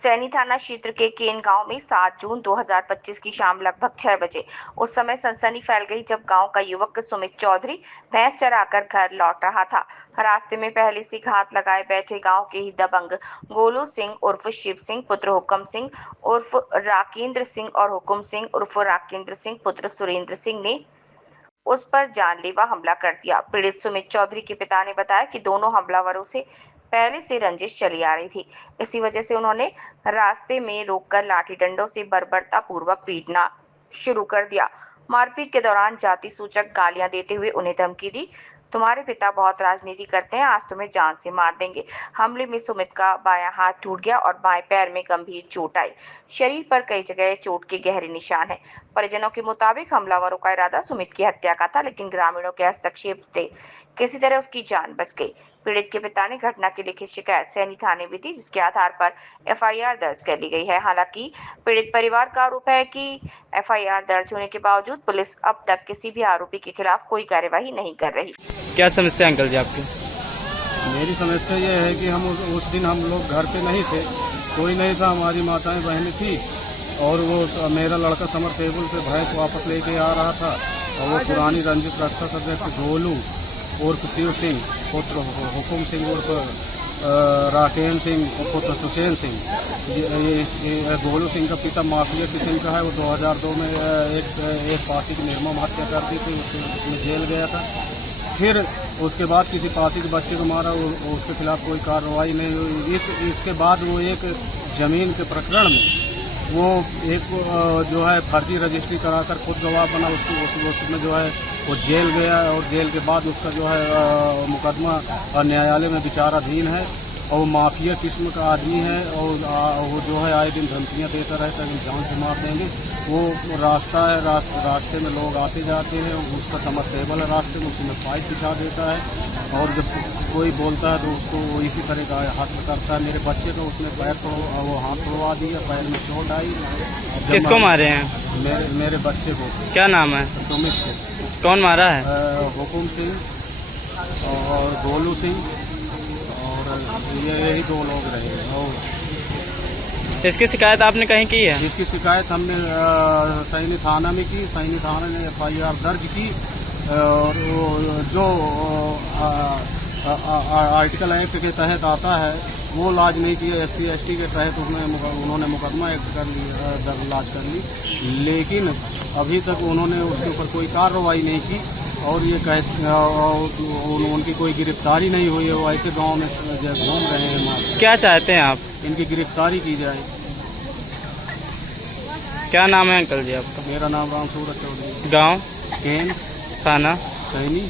सैनी थाना क्षेत्र के केन गांव में 7 जून 2025 की शाम लगभग 6 बजे उस समय सनसनी फैल गई जब गांव का युवक सुमित चौधरी भैंस चराकर घर लौट रहा था। रास्ते में पहले से घात लगाए बैठे गांव के ही दबंग गोलू सिंह उर्फ शिव सिंह पुत्र हुक्म सिंह उर्फ राकेंद्र सिंह और हुक्म सिंह उर्फ राकेंद्र सिंह पुत्र सुरेंद्र सिंह ने उस पर जानलेवा हमला कर दिया। पीड़ित सुमित चौधरी के पिता ने बताया कि दोनों हमलावरों से पहले से रंजिश चली आ रही थी। इसी वजह से उन्होंने रास्ते में रोककर लाठी डंडों से बर्बरता पूर्वक पीटना शुरू कर दिया। मारपीट के दौरान जाति सूचक गालियां देते हुए उन्हें धमकी दी, तुम्हारे पिता बहुत राजनीति करते हैं, आज तुम्हें जान से मार देंगे। हमले में सुमित का बायां हाथ टूट गया और बाएं पैर में गंभीर चोट आई। शरीर पर कई जगह चोट के गहरे निशान हैं। परिजनों के मुताबिक हमलावरों का इरादा सुमित की हत्या का था, लेकिन ग्रामीणों के हस्तक्षेप से किसी तरह उसकी जान बच गई। पीड़ित के पिता ने घटना की लिखित शिकायत सैनी थाने में दी, जिसके आधार पर एफआईआर दर्ज कर ली गई है। हालांकि पीड़ित परिवार का आरोप है कि एफआईआर दर्ज होने के बावजूद पुलिस अब तक किसी भी आरोपी के खिलाफ कोई कार्यवाही नहीं कर रही। क्या समस्या अंकल जी आपकी? मेरी समस्या ये है कि उस दिन हम लोग घर पे नहीं थे, कोई नहीं था, हमारी माताएं बहनें थी और वो मेरा लड़का समर टेबल से भैंस वापस लेके आ रहा था और वो पुरानी रंजिश रखता था जैसे गोलू उर्फ शिव सिंह पुत्र हुकुम सिंह उर्फ राकेन सिंह पुत्र सुशेन सिंह। ये गोलू सिंह का पिता माफिया किस्म का है। वो 2002 में एक पासी की निर्मम हत्या कर दी थी, उसमें जेल गया था। फिर उसके बाद किसी पासी के बच्चे को मारा, उसके खिलाफ कोई कार्रवाई नहीं हुई। इसके बाद वो एक ज़मीन के प्रकरण में वो एक जो है फर्जी रजिस्ट्री कराकर खुद गवाह बना, उसमें जो है वो जेल गया और जेल के बाद उसका जो है मुकदमा न्यायालय में विचाराधीन है और वो माफिया किस्म का आदमी है और वो जो है आए दिन धमकियाँ देता रहता है कि जान से मार देंगे। वो रास्ता है, रास्ते में लोग आते जाते हैं, उसका समरसेबल है रास्ते में, उसमें पाइप बिछा देता है और जब कोई बोलता है तो उसको वो इसी तरह का हत्या करता है। मेरे बच्चे को उसने वो हाथ तोड़वा दिया, पैर में चोट आई। किसको मारे हैं? मेरे बच्चे को। क्या नाम है? सुमित को। कौन मारा है? हुकुम सिंह और गोलू सिंह और यही दो लोग रहे। और इसकी शिकायत आपने कहीं की है? इसकी शिकायत हमने सैनी थाना में की। सैनी थाना ने एफआईआर दर्ज की और जो आर्टिकल एक्ट के तहत आता है वो लाज नहीं किया। SC/ST के तहत उन्होंने मुकदमा लाज कर ली, लेकिन अभी तक उन्होंने उसके ऊपर कोई कार्रवाई नहीं की और ये उनकी कोई गिरफ्तारी नहीं हुई है। वो ऐसे गांव में घूम रहे हैं। क्या चाहते हैं आप? इनकी गिरफ्तारी की जाए। क्या नाम है अंकल जी आपका? मेरा नाम राम सूरज चौधरी। गाँव? केन, थाना? सैनी।